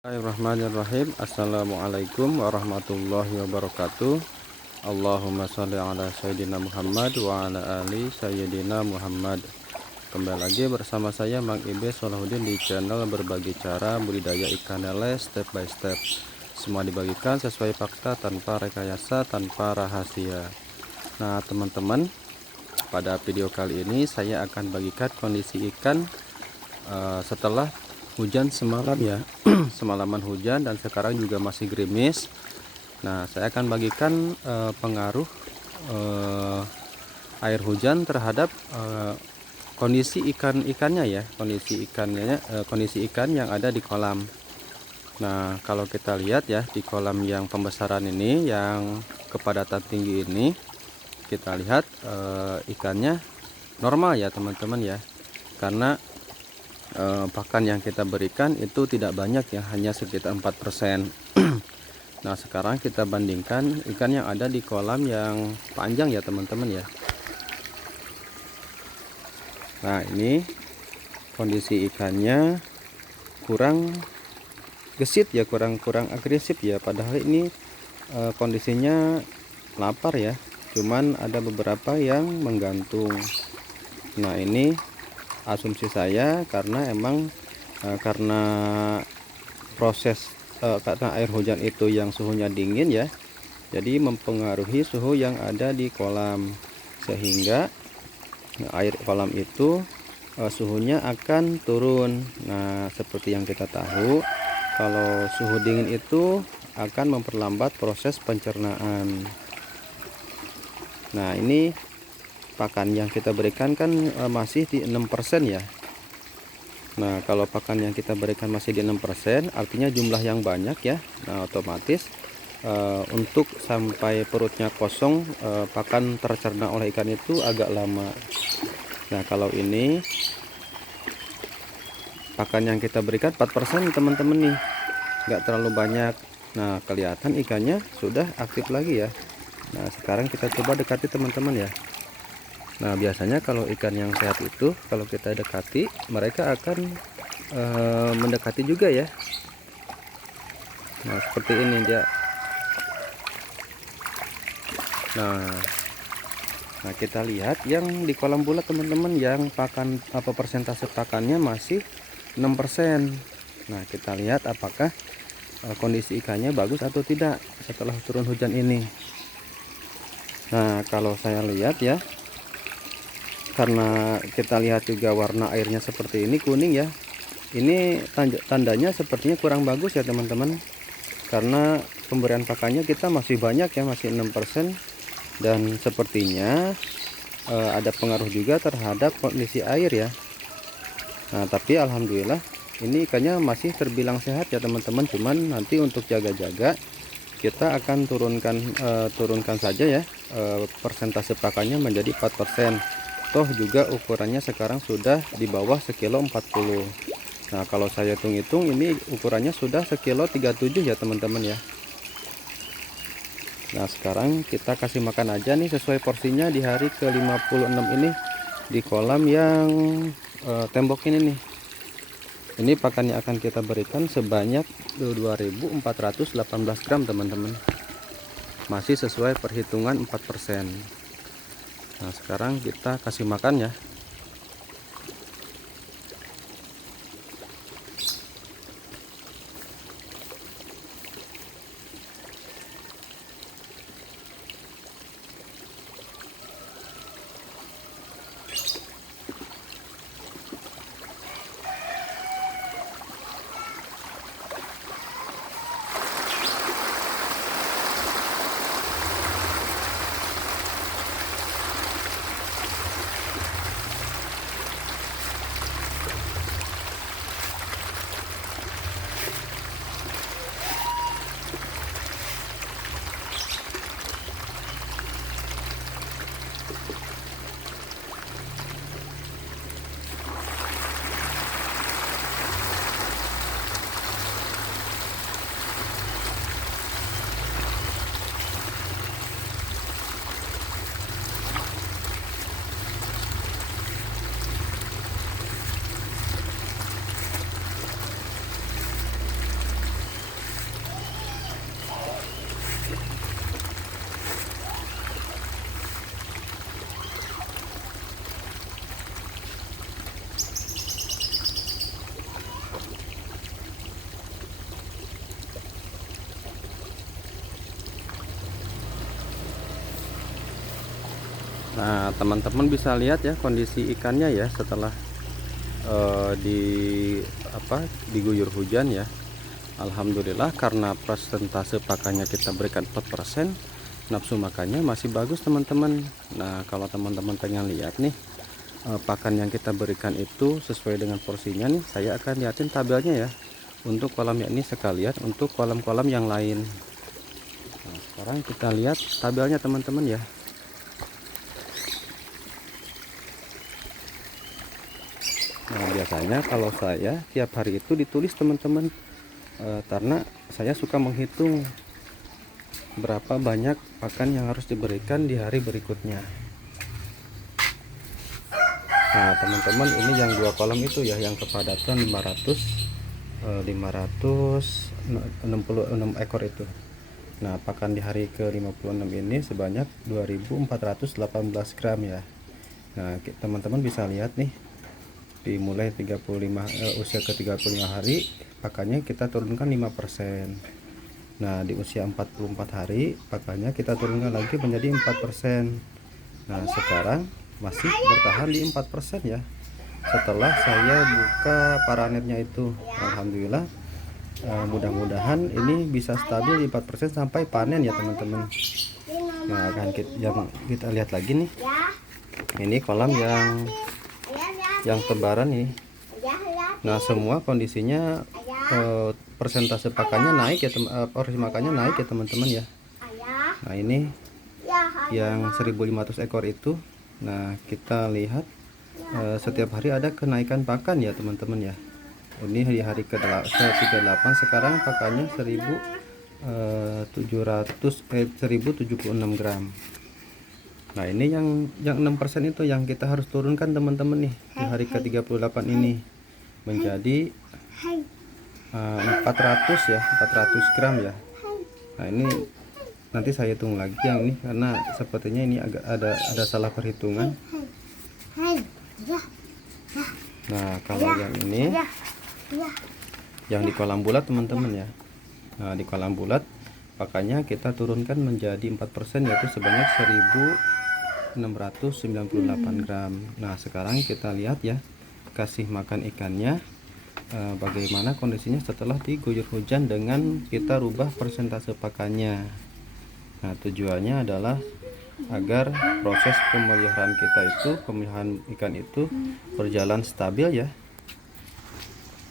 Bismillahirrahmanirrahim. Assalamualaikum warahmatullahi wabarakatuh. Allahumma sholli ala sayyidina Muhammad wa ala ali sayyidina Muhammad. Kembali lagi bersama saya Mang Ibe Solahuddin di channel berbagi cara budidaya ikan lele step by step. Semua dibagikan sesuai fakta, tanpa rekayasa, tanpa rahasia. Nah teman-teman, pada video kali ini saya akan bagikan kondisi ikan setelah hujan semalam ya. Semalaman hujan dan sekarang juga masih gerimis. Nah saya akan bagikan pengaruh air hujan terhadap kondisi ikan-ikannya ya, kondisi ikan yang ada di kolam. Nah kalau kita lihat ya, di kolam yang pembesaran ini, yang kepadatan tinggi ini, kita lihat ikannya normal ya teman-teman ya, karena pakan yang kita berikan itu tidak banyak ya, hanya sekitar 4%. Nah sekarang kita bandingkan ikan yang ada di kolam yang panjang ya teman-teman ya. Nah ini kondisi ikannya kurang gesit ya, kurang agresif ya, padahal ini kondisinya lapar ya, cuman ada beberapa yang menggantung. Nah ini asumsi saya karena emang karena proses karena air hujan itu yang suhunya dingin ya, jadi mempengaruhi suhu yang ada di kolam, sehingga air kolam itu suhunya akan turun. Nah seperti yang kita tahu, kalau suhu dingin itu akan memperlambat proses pencernaan. Nah ini pakan yang kita berikan kan masih di 6% ya. Nah kalau pakan yang kita berikan masih di 6%, artinya jumlah yang banyak ya. Nah otomatis untuk sampai perutnya kosong, pakan tercerna oleh ikan itu agak lama. Nah kalau ini pakan yang kita berikan 4% teman-teman nih, nggak terlalu banyak. Nah kelihatan ikannya sudah aktif lagi ya. Nah sekarang kita coba dekati teman-teman ya. Nah biasanya kalau ikan yang sehat itu, kalau kita dekati, mereka akan mendekati juga ya. Nah seperti ini dia. Nah kita lihat yang di kolam bulat teman-teman, yang pakan persentase pakannya masih 6%. Nah kita lihat apakah kondisi ikannya bagus atau tidak setelah turun hujan ini. Nah kalau saya lihat ya, karena kita lihat juga warna airnya seperti ini, kuning ya, ini tandanya sepertinya kurang bagus ya teman-teman, karena pemberian pakannya kita masih banyak ya, masih 6%, dan sepertinya ada pengaruh juga terhadap kondisi air ya. Nah tapi alhamdulillah ini ikannya masih terbilang sehat ya teman-teman, cuman nanti untuk jaga-jaga kita akan turunkan saja ya persentase pakannya menjadi 4%. Toh juga ukurannya sekarang sudah di bawah sekilo 40. Nah kalau saya hitung-hitung ini ukurannya sudah sekilo 37 ya teman-teman ya. Nah sekarang kita kasih makan aja nih sesuai porsinya di hari ke-56 ini, di kolam yang tembok ini nih. Ini pakan yang akan kita berikan sebanyak 2418 gram teman-teman, masih sesuai perhitungan 4%. Nah sekarang kita kasih makan ya. Nah, teman-teman bisa lihat ya kondisi ikannya ya setelah di diguyur hujan ya. Alhamdulillah, karena persentase pakannya kita berikan 4%, nafsu makannya masih bagus teman-teman. Nah, kalau teman-teman pengen lihat nih pakan yang kita berikan itu sesuai dengan porsinya nih, saya akan lihatin tabelnya ya untuk kolam ini sekalian untuk kolam-kolam yang lain. Nah, sekarang kita lihat tabelnya teman-teman ya. Nah, biasanya kalau saya tiap hari itu ditulis teman-teman, karena saya suka menghitung berapa banyak pakan yang harus diberikan di hari berikutnya. Nah, teman-teman, ini yang 2 kolam itu ya, yang kepadatan 566 ekor itu. Nah, pakan di hari ke-56 ini sebanyak 2418 gram ya. Nah, teman-teman bisa lihat nih, dimulai usia ke 35 hari pakannya kita turunkan 5%. Nah, di usia 44 hari pakannya kita turunkan lagi menjadi 4%. Nah, sekarang masih bertahan di 4% ya. Setelah saya buka paranetnya itu, alhamdulillah, mudah-mudahan ini bisa stabil di 4% sampai panen ya teman-teman. Nah, kan kita lihat lagi nih, ini kolam yang tebaran nih. Nah, semua kondisinya persentase pakannya naik ya, porsi makannya naik ya teman-teman ya. Nah, ini yang 1500 ekor itu. Nah, kita lihat setiap hari ada kenaikan pakan ya teman-teman ya. Ini di hari ke-38 sekarang pakannya 1076 gram. Nah, ini yang 6% itu yang kita harus turunkan teman-teman nih di hari ke-38 ini menjadi 400 ya, 400 gram ya. Nah, ini nanti saya hitung lagi yang ini karena sepertinya ini agak ada salah perhitungan. Nah, kalau yang ini yang di kolam bulat teman-teman ya. Nah, di kolam bulat pakannya kita turunkan menjadi 4% yaitu sebanyak 1698 gram. Nah, sekarang kita lihat ya kasih makan ikannya bagaimana kondisinya setelah diguyur hujan dengan kita rubah persentase pakannya. Nah, tujuannya adalah agar proses pemeliharaan kita itu, pemeliharaan ikan itu berjalan stabil ya,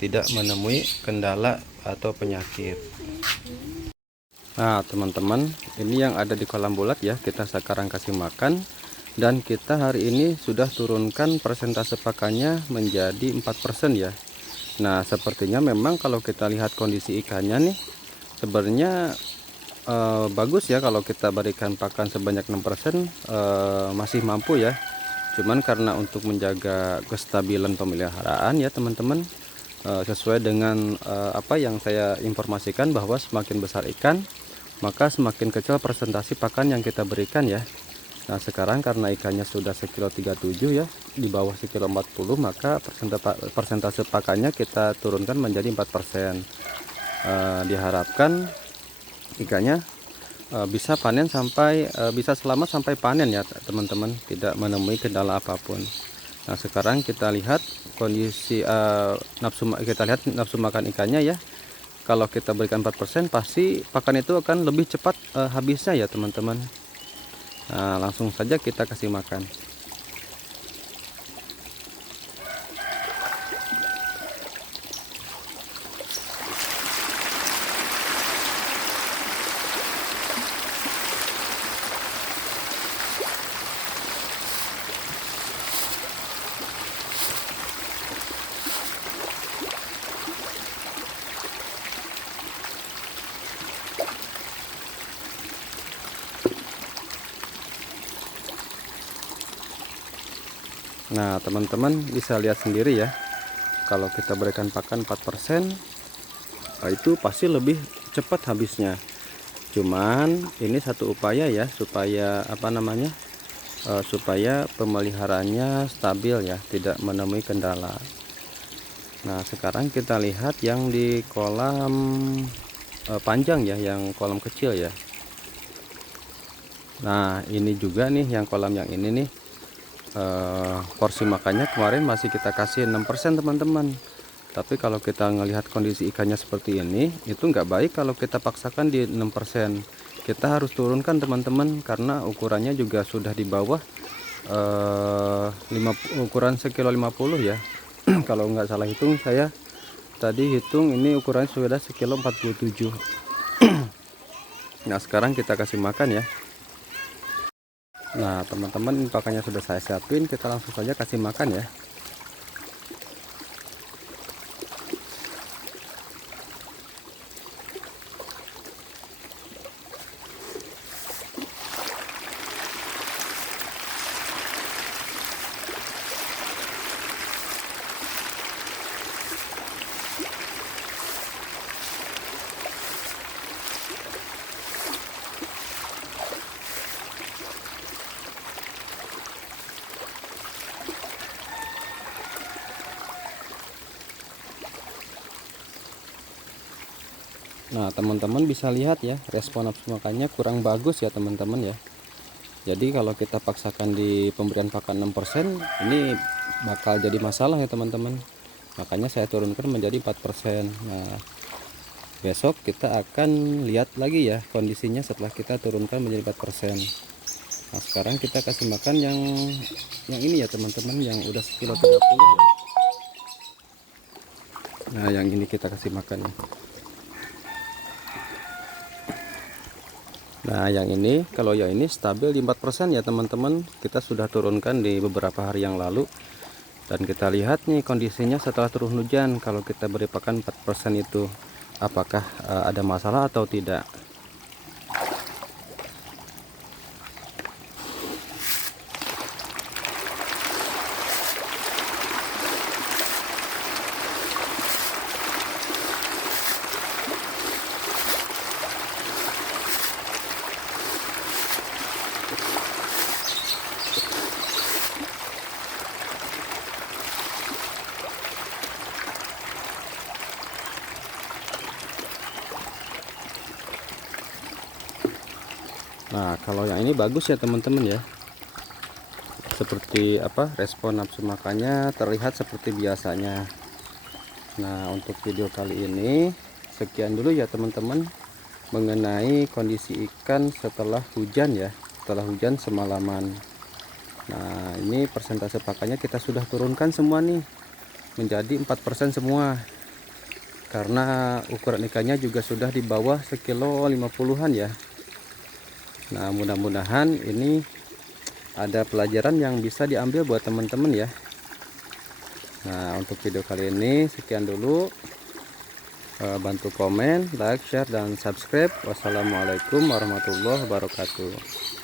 tidak menemui kendala atau penyakit. Nah, teman-teman, ini yang ada di kolam bulat ya, kita sekarang kasih makan dan kita hari ini sudah turunkan persentase pakannya menjadi 4% ya. Nah, sepertinya memang kalau kita lihat kondisi ikannya nih sebenarnya bagus ya, kalau kita berikan pakan sebanyak 6% masih mampu ya. Cuman karena untuk menjaga kestabilan pemeliharaan ya teman-teman, sesuai dengan apa yang saya informasikan bahwa semakin besar ikan maka semakin kecil presentasi pakan yang kita berikan ya. Nah, sekarang karena ikannya sudah 1,37 kg ya, di bawah 1,40 kg, maka persentase pakannya kita turunkan menjadi 4%. Diharapkan ikannya bisa panen sampai bisa selamat sampai panen ya teman-teman, tidak menemui kendala apapun. Nah, sekarang kita lihat kondisi nafsu makan ikannya ya. Kalau kita berikan 4% pasti pakan itu akan lebih cepat habisnya ya teman-teman. Nah, langsung saja kita kasih makan. Nah, teman-teman bisa lihat sendiri ya, kalau kita berikan pakan 4%, itu pasti lebih cepat habisnya. Cuman ini satu upaya ya, supaya supaya pemeliharaannya stabil ya, tidak menemui kendala. Nah, sekarang kita lihat yang di kolam panjang ya, yang kolam kecil ya. Nah ini juga nih yang kolam yang ini nih, porsi makannya kemarin masih kita kasih 6% teman-teman. Tapi kalau kita ngelihat kondisi ikannya seperti ini, itu nggak baik kalau kita paksakan di 6%. Kita harus turunkan teman-teman, karena ukurannya juga sudah di bawah ukuran sekilo 50 ya. Kalau nggak salah hitung, saya tadi hitung ini ukurannya sudah sekilo 47. Nah sekarang kita kasih makan ya. Nah teman-teman, pakannya sudah saya siapin, kita langsung saja kasih makan ya. Nah teman-teman bisa lihat ya, respon nafsu makannya kurang bagus ya teman-teman ya. Jadi kalau kita paksakan di pemberian pakan 6%, ini bakal jadi masalah ya teman-teman. Makanya saya turunkan menjadi 4%. Nah besok kita akan lihat lagi ya kondisinya setelah kita turunkan menjadi 4%. Nah sekarang kita kasih makan yang ini ya teman-teman, yang udah sekilo 30 ya. Nah yang ini kita kasih makan ya. Nah yang ini, kalau yang ini stabil di 4% ya teman-teman. Kita sudah turunkan di beberapa hari yang lalu, dan kita lihat nih kondisinya setelah turun hujan. Kalau kita beri pakan 4% itu, apakah ada masalah atau tidak. Nah kalau yang ini bagus ya teman-teman ya, seperti apa, respon nafsu makannya terlihat seperti biasanya. Nah untuk video kali ini sekian dulu ya teman-teman, mengenai kondisi ikan setelah hujan ya, setelah hujan semalaman. Nah ini persentase pakannya kita sudah turunkan semua nih menjadi 4% semua, karena ukuran ikannya juga sudah di bawah sekilo 50-an ya. Nah mudah-mudahan ini ada pelajaran yang bisa diambil buat teman-teman ya. Nah untuk video kali ini sekian dulu. Bantu komen, like, share, dan subscribe. Wassalamualaikum warahmatullahi wabarakatuh.